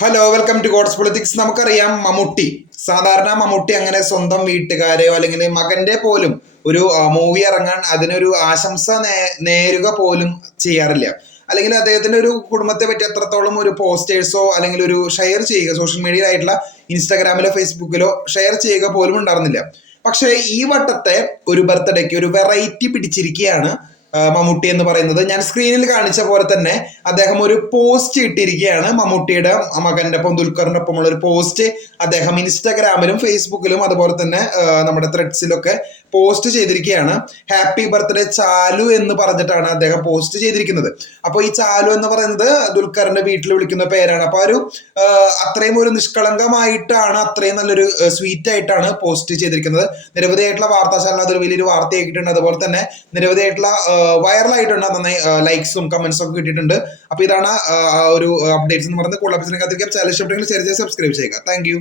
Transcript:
Hello, welcome to God's politics. നമുക്കറിയാം സാധാരണ മമ്മൂട്ടി അങ്ങനെ സ്വന്തം വീട്ടുകാരെയോ അല്ലെങ്കിൽ മകന്റെ പോലും ഒരു മൂവി ഇറങ്ങാൻ അതിനൊരു ആശംസ നേരുക പോലും ചെയ്യാറില്ല. അല്ലെങ്കിൽ അദ്ദേഹത്തിന്റെ ഒരു കുടുംബത്തെ പറ്റി എത്രത്തോളം ഒരു പോസ്റ്റേഴ്സോ അല്ലെങ്കിൽ ഒരു ഷെയർ ചെയ്യുക സോഷ്യൽ മീഡിയ ആയിട്ടുള്ള ഇൻസ്റ്റാഗ്രാമിലോ ഫേസ്ബുക്കിലോ ഷെയർ ചെയ്യുക പോലും ഉണ്ടായിരുന്നില്ല. പക്ഷേ ഈ വട്ടത്തെ ഒരു ബർത്ത്ഡേക്ക് ഒരു വെറൈറ്റി പിടിച്ചിരിക്കുകയാണ് മമ്മൂട്ടി എന്ന് പറയുന്നത്. ഞാൻ സ്ക്രീനിൽ കാണിച്ച പോലെ തന്നെ അദ്ദേഹം ഒരു പോസ്റ്റ് ഇട്ടിരിക്കുകയാണ്. മമ്മൂട്ടിയുടെ മകന്റെ ഒപ്പം ദുൽഖറിന്റെ ഒപ്പമുള്ള ഒരു പോസ്റ്റ് അദ്ദേഹം ഇൻസ്റ്റാഗ്രാമിലും ഫേസ്ബുക്കിലും അതുപോലെ തന്നെ നമ്മുടെ ത്രെഡ്സിലൊക്കെ പോസ്റ്റ് ചെയ്തിരിക്കുകയാണ്. ഹാപ്പി ബർത്ത്ഡേ ചാലു എന്ന് പറഞ്ഞിട്ടാണ് അദ്ദേഹം പോസ്റ്റ് ചെയ്തിരിക്കുന്നത്. അപ്പോൾ ഈ ചാലു എന്ന് പറയുന്നത് ദുൽഖറിന്റെ വീട്ടിൽ വിളിക്കുന്ന പേരാണ്. അപ്പൊ ഒരു അത്രയും ഒരു നിഷ്കളങ്കമായിട്ടാണ്, അത്രയും നല്ലൊരു സ്വീറ്റ് ആയിട്ടാണ് പോസ്റ്റ് ചെയ്തിരിക്കുന്നത്. നിരവധിയായിട്ടുള്ള വാർത്താ ചാനൽ അതൊരു വലിയൊരു വാർത്തയാക്കിയിട്ടുണ്ട്. അതുപോലെ തന്നെ നിരവധിയായിട്ടുള്ള വൈറലായിട്ടുണ്ട്. നന്നായി ലൈക്സും കമന്റ്സും ഒക്കെ കിട്ടിയിട്ടുണ്ട്. അപ്പൊ ഇതാണ് ഒരു അപ്ഡേറ്റ്സ് എന്ന് പറയുന്നത്. കൂടുതൽ ചാനൽ ഇഷ്ടപ്പെട്ടെങ്കിൽ സബ്സ്ക്രൈബ് ചെയ്യുക. Thank you.